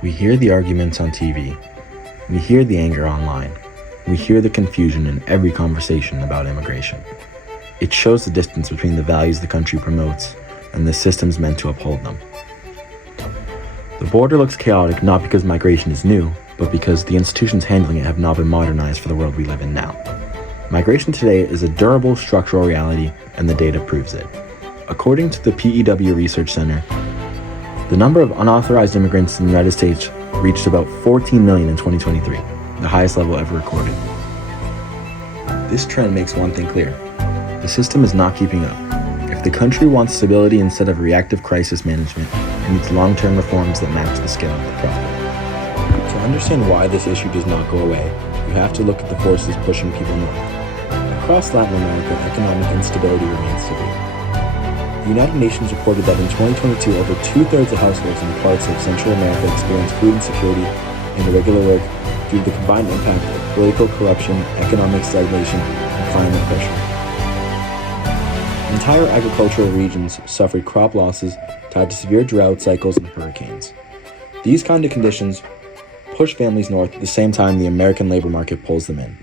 We hear the arguments on TV. We hear the anger online. We hear the confusion in every conversation about immigration. It shows the distance between the values the country promotes and the systems meant to uphold them. The border looks chaotic not because migration is new, but because the institutions handling it have not been modernized for the world we live in now. Migration today is a durable structural reality, and the data proves it. According to the PEW Research Center, the number of unauthorized immigrants in the United States reached about 14 million in 2023, the highest level ever recorded. This trend makes one thing clear: the system is not keeping up. If the country wants stability instead of reactive crisis management, it needs long-term reforms that match the scale of the problem. To understand why this issue does not go away, you have to look at the forces pushing people north. Across Latin America, economic instability remains severe. The United Nations reported that in 2022, over two-thirds of households in parts of Central America experienced food insecurity and irregular work due to the combined impact of political corruption, economic stagnation, and climate pressure. Entire agricultural regions suffered crop losses tied to severe drought cycles and hurricanes. These kind of conditions push families north at the same time the American labor market pulls them in.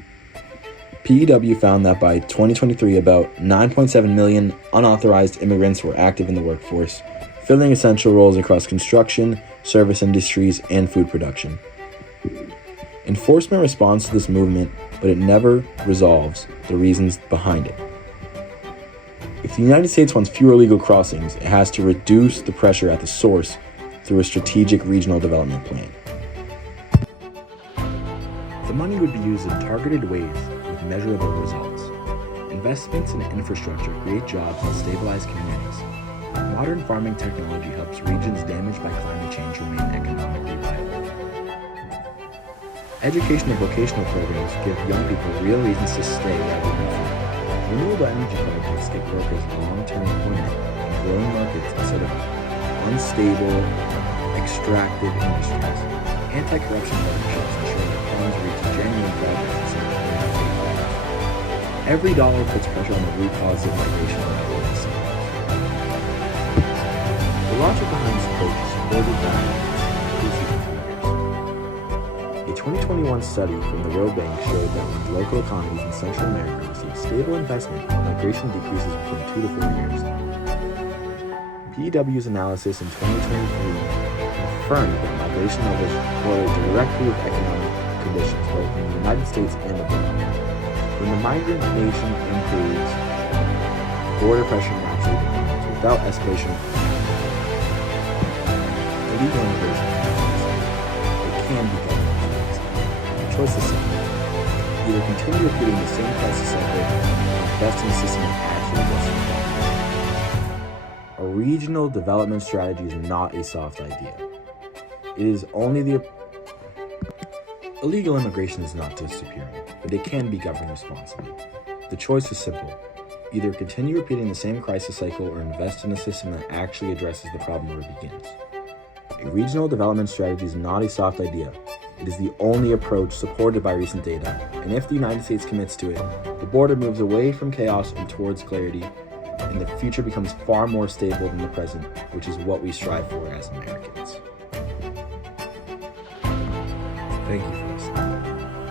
PEW found that by 2023, about 9.7 million unauthorized immigrants were active in the workforce, filling essential roles across construction, service industries, and food production. Enforcement responds to this movement, but it never resolves the reasons behind it. If the United States wants fewer legal crossings, it has to reduce the pressure at the source through a strategic regional development plan. The money would be used in targeted ways with measurable results. Investments in infrastructure create jobs and stabilize communities. Modern farming technology helps regions damaged by climate change remain economically viable. Education and vocational programs give young people real reasons to stay rather than flee. Renewable energy projects give workers long-term employment in growing markets instead of unstable, extractive industries. Anti-corruption partnerships ensure that funds reach genuine projects instead of fake dollars. Every dollar puts pressure on the root cause of migration and avoidance. The logic behind this approach is supported by inclusive figures. A 2021 study from the World Bank showed that when local economies in Central America receive stable investment, migration decreases within 2 to 4 years. PEW's analysis in 2023 confirmed that migration levels correlate directly with economic conditions both in the United States and abroad. When the migrant nation improves, border pressure naturally declines without escalation. Illegal immigration can be governed. The choice is simple: either continue repeating the same crisis cycle or invest in a system that actually addresses the problem. A regional development strategy is not a soft idea. It is only illegal immigration is not disappearing, but it can be governed responsibly. The choice is simple: either continue repeating the same crisis cycle or invest in a system that actually addresses the problem where it begins. A regional development strategy is not a soft idea. It is the only approach supported by recent data, and if the United States commits to it, the border moves away from chaos and towards clarity, and the future becomes far more stable than the present, which is what we strive for as Americans. Thank you.